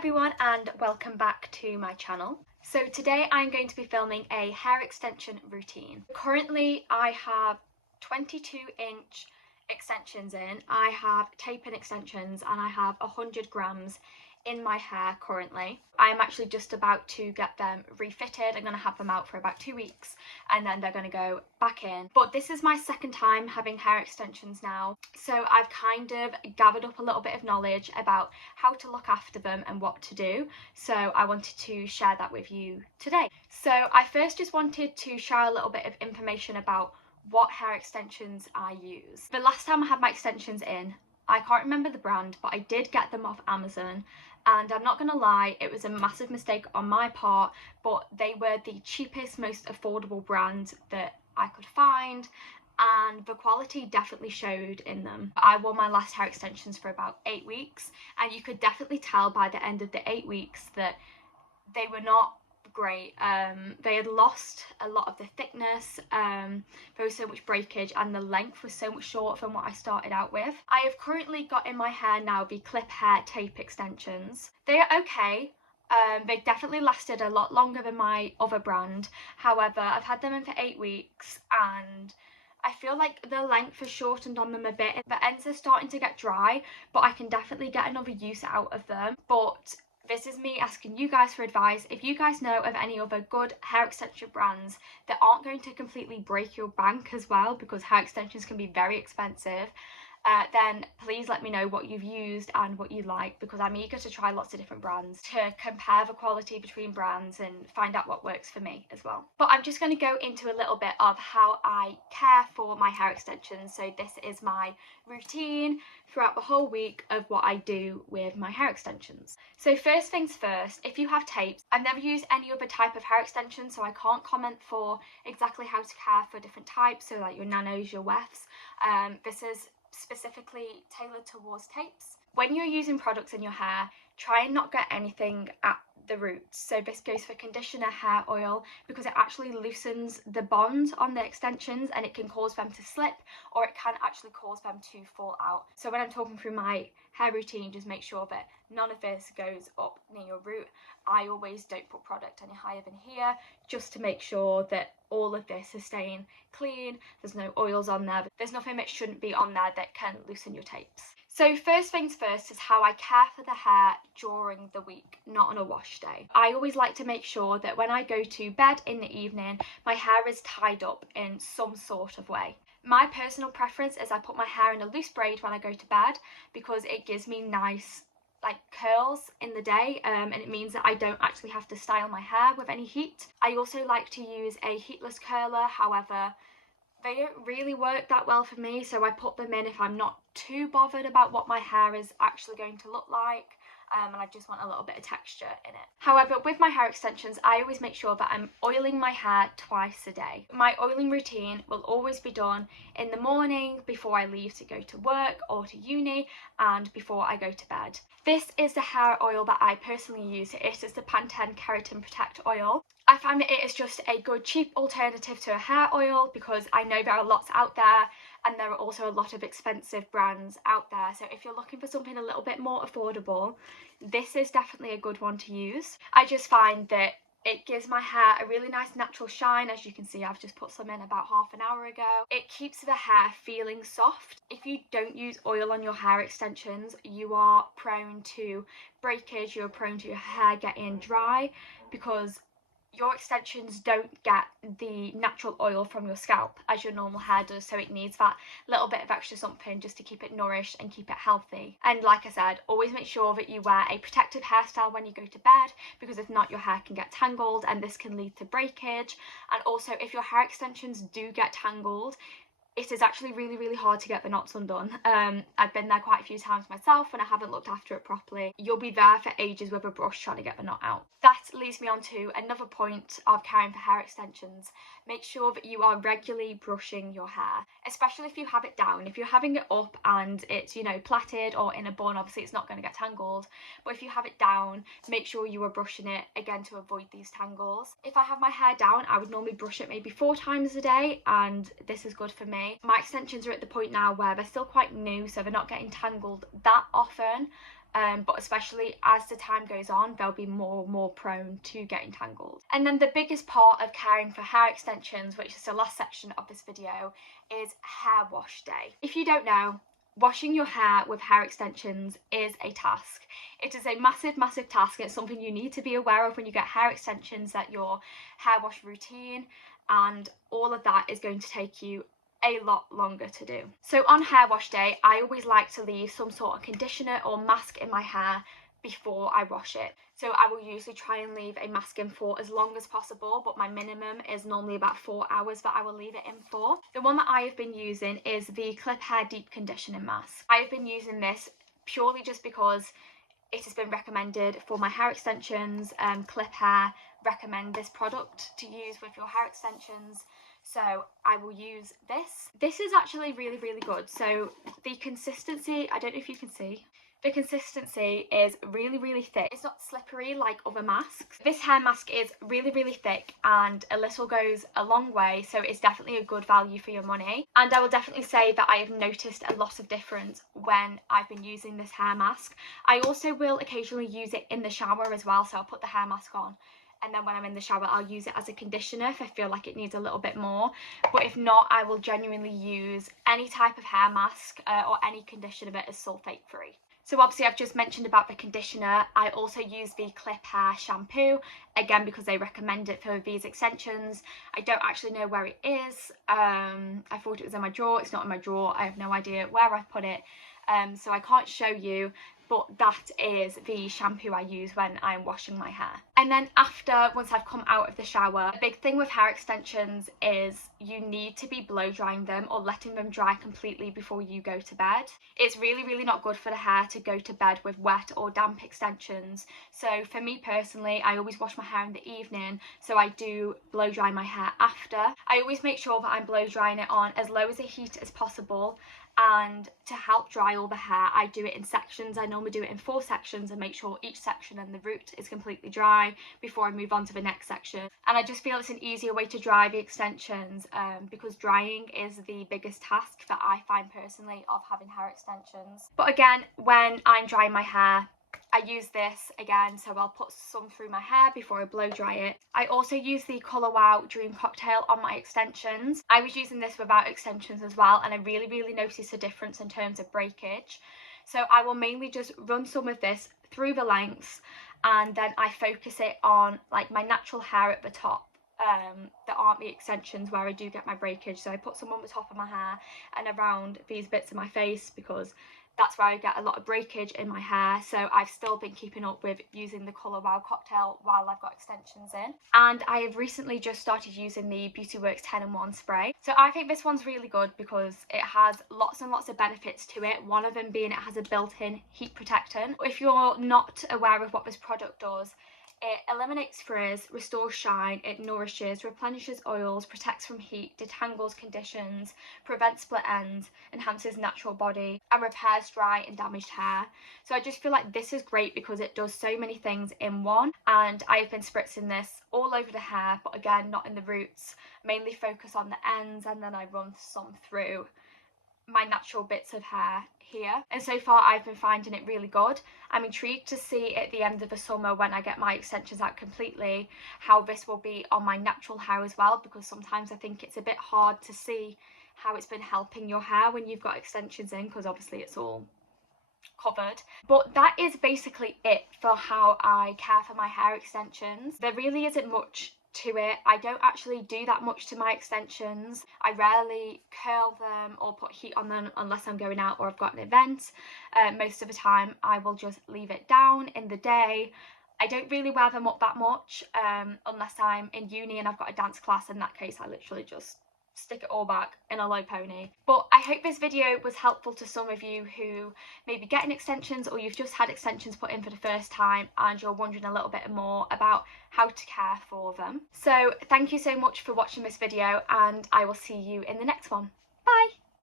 everyone and welcome back to my channel. So today I'm going to be filming a hair extension routine. Currently I have 22-inch extensions in. I have tape-in extensions and I have 100 grams in my hair currently. I'm actually just about to get them refitted. I'm going to have them out for about 2 weeks and then they're going to go back in. But this is my second time having hair extensions now, so I've kind of gathered up a little bit of knowledge about how to look after them and what to do, so I wanted to share that with you today. So I first just wanted to share a little bit of information about what hair extensions I use. The last time I had my extensions in, I can't remember the brand, but I did get them off Amazon, and I'm not gonna lie, it was a massive mistake on my part, but they were the cheapest, most affordable brand that I could find, and the quality definitely showed in them. I wore my last hair extensions for about 8 weeks, and you could definitely tell by the end of the 8 weeks that they were not great. They had lost a lot of the thickness, there was so much breakage, and the length was so much shorter from what I started out with. I have currently got in my hair now the clip hair tape extensions. They are okay. They definitely lasted a lot longer than my other brand. However, I've had them in for 8 weeks and I feel like the length has shortened on them a bit. The ends are starting to get dry, but I can definitely get another use out of them. But this is me asking you guys for advice. If you guys know of any other good hair extension brands that aren't going to completely break your bank as well, because hair extensions can be very expensive, then please let me know what you've used and what you like, because I'm eager to try lots of different brands to compare the quality between brands and find out what works for me as well. But I'm just going to go into a little bit of how I care for my hair extensions. So this is my routine throughout the whole week of what I do with my hair extensions. So first things first, if you have tapes, I've never used any other type of hair extension, so I can't comment for exactly how to care for different types, so like your nanos, your wefts. This is specifically tailored towards tapes. When you're using products in your hair, try and not get anything at the roots. So this goes for conditioner, hair oil, because it actually loosens the bond on the extensions and it can cause them to slip, or it can actually cause them to fall out. So when I'm talking through my hair routine, just make sure that none of this goes up near your root. I always don't put product any higher than here, just to make sure that all of this is staying clean. There's no oils on there. There's nothing that shouldn't be on there that can loosen your tapes. So first things first is how I care for the hair during the week, not on a wash day. I always like to make sure that when I go to bed in the evening, my hair is tied up in some sort of way. My personal preference is I put my hair in a loose braid when I go to bed, because it gives me nice like curls in the day, and it means that I don't actually have to style my hair with any heat. I also like to use a heatless curler, however they don't really work that well for me, so I put them in if I'm not too bothered about what my hair is actually going to look like, and I just want a little bit of texture in it. However, with my hair extensions, I always make sure that I'm oiling my hair twice a day. My oiling routine will always be done in the morning before I leave to go to work or to uni, and before I go to bed. This is the hair oil that I personally use. It is the Pantene Keratin Protect oil. I find that it is just a good cheap alternative to a hair oil, because I know there are lots out there and there are also a lot of expensive brands out there. So if you're looking for something a little bit more affordable, this is definitely a good one to use. I just find that it gives my hair a really nice natural shine. As you can see, I've just put some in about half an hour ago. It keeps the hair feeling soft. If you don't use oil on your hair extensions, you are prone to breakage, you're prone to your hair getting dry, because your extensions don't get the natural oil from your scalp as your normal hair does, so it needs that little bit of extra something just to keep it nourished and keep it healthy. And like I said, always make sure that you wear a protective hairstyle when you go to bed, because if not, your hair can get tangled and this can lead to breakage. And also, if your hair extensions do get tangled, it is actually really hard to get the knots undone. I've been there quite a few times myself when I haven't looked after it properly. You'll be there for ages with a brush trying to get the knot out. That leads me on to another point of caring for hair extensions. Make sure that you are regularly brushing your hair, especially if you have it down. If you're having it up and it's, you know, plaited or in a bun, obviously it's not going to get tangled. But if you have it down, make sure you are brushing it again to avoid these tangles. If I have my hair down, I would normally brush it maybe 4 times a day, and this is good for me. My extensions are at the point now where they're still quite new, so they're not getting tangled that often, but especially as the time goes on, they'll be more prone to getting tangled. And then the biggest part of caring for hair extensions, which is the last section of this video, is hair wash day. If you don't know, washing your hair with hair extensions is a task. It is a massive task. It's something you need to be aware of when you get hair extensions, that your hair wash routine and all of that is going to take you a lot longer to do. So on hair wash day, I always like to leave some sort of conditioner or mask in my hair before I wash it. So I will usually try and leave a mask in for as long as possible, but my minimum is normally about 4 hours that I will leave it in for. The one that I have been using is the Clip Hair Deep Conditioning Mask. I have been using this purely just because it has been recommended for my hair extensions. Clip Hair recommend this product to use with your hair extensions, so I will use this. This is actually really good. So the consistency, I don't know if you can see, the consistency is really thick. It's not slippery like other masks. This hair mask is really thick, and a little goes a long way, so it's definitely a good value for your money. And I will definitely say that I have noticed a lot of difference when I've been using this hair mask. I also will occasionally use it in the shower as well, so I'll put the hair mask on, and then when I'm in the shower I'll use it as a conditioner if I feel like it needs a little bit more. But if not, I will genuinely use any type of hair mask or any conditioner that is sulfate free. So obviously I've just mentioned about the conditioner. I also use the Clip Hair shampoo, again because they recommend it for these extensions. I don't actually know where it is. I thought it was in my drawer. It's not in my drawer. I have no idea where I've put it, so I can't show you. But that is the shampoo I use when I'm washing my hair. And then after, once I've come out of the shower, a big thing with hair extensions is you need to be blow drying them or letting them dry completely before you go to bed. It's really not good for the hair to go to bed with wet or damp extensions. So for me personally, I always wash my hair in the evening, so I do blow dry my hair after. I always make sure that I'm blow drying it on as low as a heat as possible. And to help dry all the hair, I do it in sections. I normally do it in 4 sections and make sure each section and the root is completely dry before I move on to the next section. And I just feel it's an easier way to dry the extensions because drying is the biggest task that I find personally of having hair extensions. But again, when I'm drying my hair, I use this again, so I'll put some through my hair before I blow dry it. I also use the Colour Wow Dream Cocktail on my extensions. I was using this without extensions as well, and I really noticed a difference in terms of breakage. So I will mainly just run some of this through the lengths, and then I focus it on like my natural hair at the top. That aren't the extensions where I do get my breakage. So I put some on the top of my hair and around these bits of my face because that's where I get a lot of breakage in my hair. So I've still been keeping up with using the Colour Wow cocktail while I've got extensions in. And I have recently just started using the Beauty Works 10-in-1 spray. So I think this one's really good because it has lots and lots of benefits to it. One of them being it has a built-in heat protectant. If you're not aware of what this product does, it eliminates frizz, restores shine, it nourishes, replenishes oils, protects from heat, detangles conditions, prevents split ends, enhances natural body, and repairs dry and damaged hair. So I just feel like this is great because it does so many things in one, and I have been spritzing this all over the hair, but again, not in the roots, mainly focus on the ends, and then I run some through my natural bits of hair here. And so far I've been finding it really good. I'm intrigued to see at the end of the summer when I get my extensions out completely how this will be on my natural hair as well, because sometimes I think it's a bit hard to see how it's been helping your hair when you've got extensions in, because obviously it's all covered. But that is basically it for how I care for my hair extensions. There really isn't much to it. I don't actually do that much to my extensions. I rarely curl them or put heat on them unless I'm going out or I've got an event. Most of the time I will just leave it down in the day. I don't really wear them up that much unless I'm in uni and I've got a dance class. In that case I literally just stick it all back in a low pony. But I hope this video was helpful to some of you who may be getting extensions, or you've just had extensions put in for the first time and you're wondering a little bit more about how to care for them. So thank you so much for watching this video, and I will see you in the next one. Bye!